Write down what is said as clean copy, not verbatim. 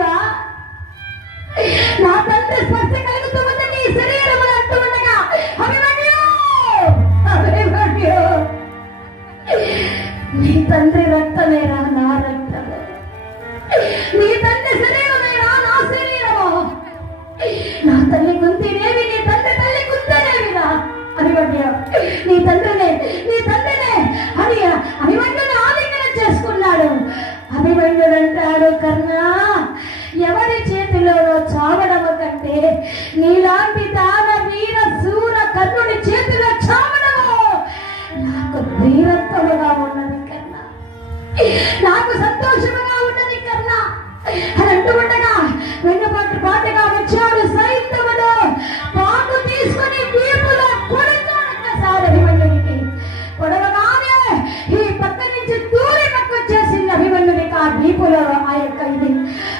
లేవా? నా తండ్రి స్పర్శ కలుగుతూ ఉన్న నీ శరీరం అంటూ ఉండగా అభిమన్యు, అభిమన్యు, నీ తండ్రి రక్తమేరా నా రక్తము, నీ తండ్రి శరీరమేరా నా శరీరము, నా తల్లి కుంతినేవి నీ తండ్రి తల్లి కుంతనేవిరా. అభిమన్యు, నీ తండ్రినే అని అభిమన్యుని ఆలింగనం చేసుకున్నాడు. అభిమన్యుడు అంటాడు, కర్ణా, ఎవరి చేతిలోనో చావడము కంటే నీలాంటి దాన వీర శూర కర్ణుడి చేతిలో చావడము నాకు ధీరత్వముగా ఉన్నది కర్ణా, నాకు సంతోషముగా ఉన్నది కర్ణా అని అంటూ ఉండగా వెన్నుపాటు పాటగా వచ్చాడు.